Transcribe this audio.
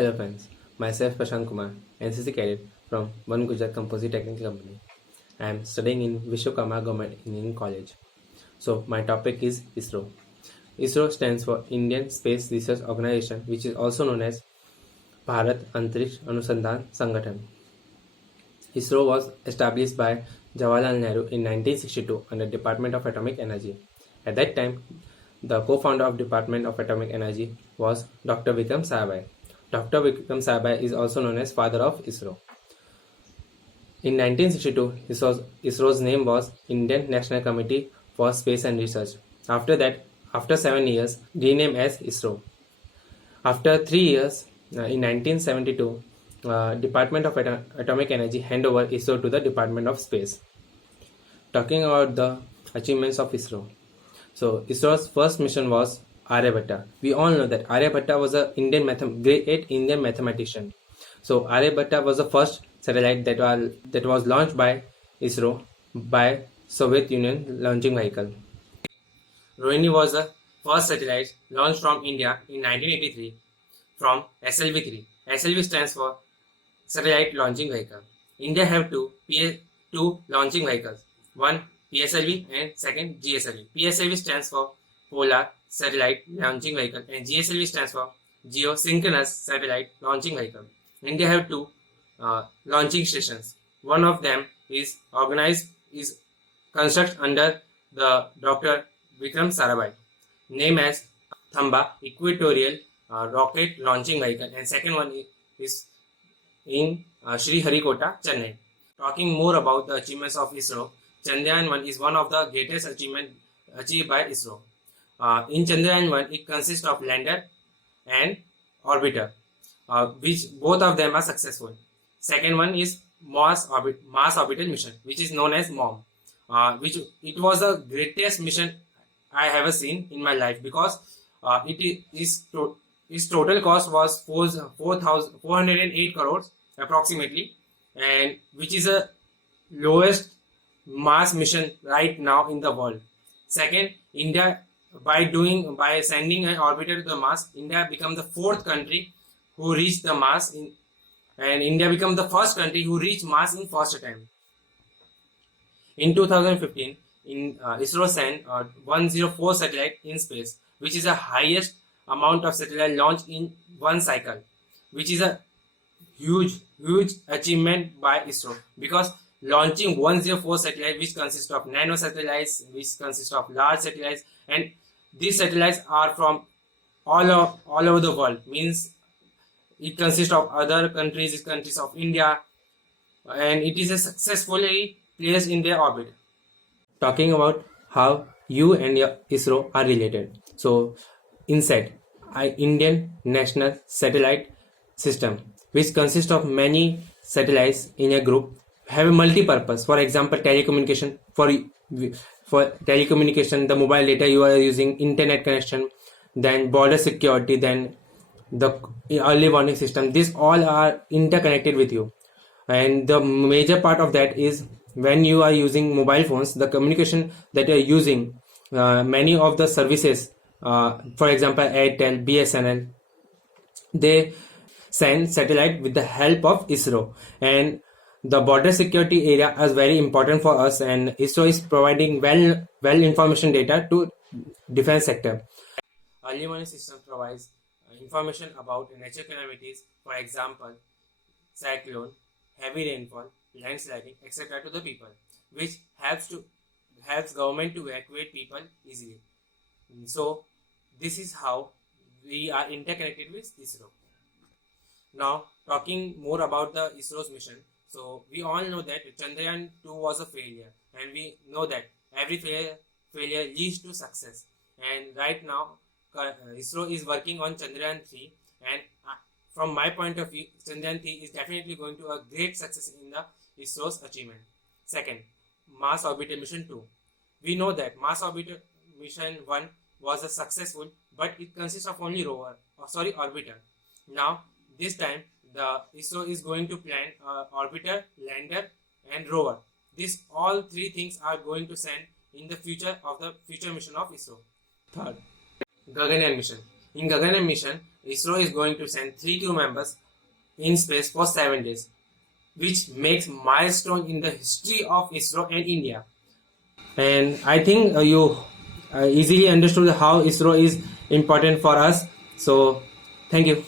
Hello friends, myself Prashant Kumar, NCC cadet from One Gujarat Composite Technical Company. I am studying in Vishwakarma Government Engineering College. So my topic is ISRO. ISRO stands for Indian Space Research Organization, which is also known as Bharat Antariksh Anusandhan Sangathan. ISRO was established by Jawaharlal Nehru in 1962 under Department of Atomic Energy. At that time, the co-founder of Department of Atomic Energy was Dr. Vikram Sarabhai. Dr. Vikram Sarabhai is also known as father of ISRO. In 1962, ISRO's name was Indian National Committee for Space and Research. After that, after 7 years, renamed as ISRO. After 3 years, in 1972, Department of Atomic Energy handed over ISRO to the Department of Space. Talking about the achievements of ISRO. So ISRO's first mission was Aryabhatta. We all know that Aryabhatta was a great Indian mathematician. So Aryabhatta was the first satellite that was launched by ISRO by Soviet Union launching vehicle. Rohini was the first satellite launched from India in 1983 from SLV-3. SLV stands for Satellite Launching Vehicle. India have two launching vehicles. One PSLV and second GSLV. PSLV stands for Polar Satellite Launching Vehicle and GSLV stands for Geosynchronous Satellite Launching Vehicle. India have two launching stations. One of them is constructed under the Dr. Vikram Sarabhai, named as Thamba Equatorial Rocket Launching Vehicle, and second one is in Sri Harikota, Chennai. Talking more about the achievements of ISRO, Chandrayaan-1 is one of the greatest achievements achieved by ISRO. In Chandrayaan-1, it consists of lander and orbiter, which both of them are successful. Second one is Mars Orbital Mission, which is known as MOM, which it was the greatest mission I have ever seen in my life because its total cost was 408 crores approximately, and which is the lowest Mars mission right now in the world. Second, India by sending an orbiter to the Mars, India became the fourth country who reached the Mars and India became the first country who reached Mars in first attempt. In 2015, ISRO sent 104 satellite in space, which is the highest amount of satellite launched in one cycle, which is a huge achievement by ISRO because launching 104 satellites, which consist of nano satellites, which consist of large satellites, and these satellites are from all over the world, means it consists of other countries, it consists of India, and it is a successfully placed in their orbit. Talking about how you and your ISRO are related. So, INSAT, Indian National Satellite System, which consists of many satellites in a group, have a multi-purpose. For example, telecommunication. For telecommunication, the mobile data you are using, internet connection, then border security, then the early warning system. These all are interconnected with you, and the major part of that is when you are using mobile phones, the communication that you are using, many of the services, for example Airtel, BSNL, they send satellite with the help of ISRO, and the border security area is very important for us, and ISRO is providing well information data to defense sector. Early warning system provides information about natural calamities, for example cyclone, heavy rainfall, landsliding, etc. to the people, which helps government to evacuate people easily. So this is how we are interconnected with ISRO. Now talking more about the ISRO's mission. So we all know that Chandrayaan-2 was a failure, and we know that every failure leads to success. And right now ISRO is working on Chandrayaan-3, and from my point of view, Chandrayaan-3 is definitely going to a great success in the ISRO's achievement. Second, Mars Orbital Mission 2. We know that Mars Orbital Mission 1 was a successful, but it consists of only orbiter. Now this time the ISRO is going to plan orbiter, lander, and rover. These all three things are going to send in the future mission of ISRO. Third, Gaganyaan mission. in Gaganyaan mission, ISRO is going to send 3 crew members in space for 7 days, which makes milestone in the history of ISRO and India. And I think you easily understood how ISRO is important for us. So thank you.